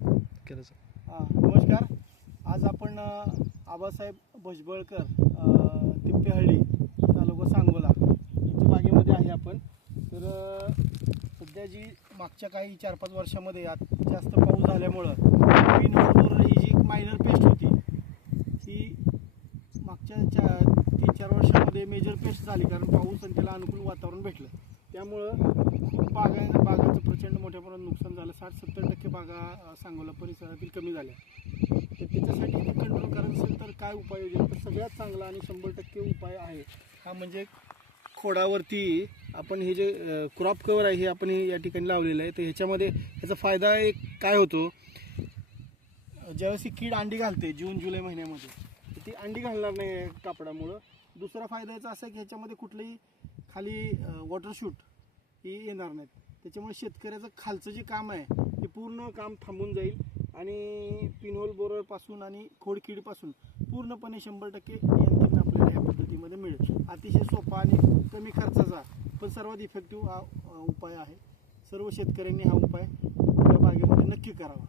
केलं नमस्कार. आज आपण आबासाहेब भुजबळकर तिप्पेहळ्ळी तालुका सांगोला यांच्या बागेमध्ये आहे आपण. तर सध्या जी मागच्या काही चार पाच वर्षामध्ये आत जास्त पाऊस झाल्यामुळं पिनवर ही जी मायनर पेस्ट होती ती मागच्या चा तीन चार वर्षामध्ये मेजर पेस्ट झाली. कारण पाऊस आणि त्याला अनुकूल वातावरण भेटलं. त्यामुळं बागा बागाचं प्रचंड मोठ्या प्रमाणात नुकसान झालं. साठ सत्तर टक्के बागा सांगोला परिसरातील कमी झाल्या. तर त्याच्यासाठी ते कंट्रोल करायचं असेल तर काय उपाययोजना तर सगळ्यात चांगला आणि शंभर टक्के उपाय आहे हा म्हणजे खोडावरती आपण हे जे क्रॉप कवर आहे हे आपण हे या ठिकाणी लावलेलं आहे. तर ह्याच्यामध्ये ह्याचा फायदा एक काय होतो? ज्यावेळेस ही कीड अंडी घालते जून जुलै महिन्यामध्ये ती अंडी घालणार नाही कापडामुळं. दुसरा फायदा याचा असा आहे की ह्याच्यामध्ये कुठलंही खाली वॉटरशूट ही येणार नाहीत. त्याच्यामुळे शेतकऱ्याचं खालचं जे काम आहे ते पूर्ण काम थांबून जाईल आणि पिनहोल बोरपासून आणि खोडकिडीपासून पूर्णपणे शंभर टक्के नियंत्रण आपल्याला या पद्धतीमध्ये मिळेल. अतिशय सोपा आणि कमी खर्चाचा पण सर्वात इफेक्टिव्ह हा उपाय आहे. सर्व शेतकऱ्यांनी हा उपाय आपल्या बागेमध्ये नक्की करावा.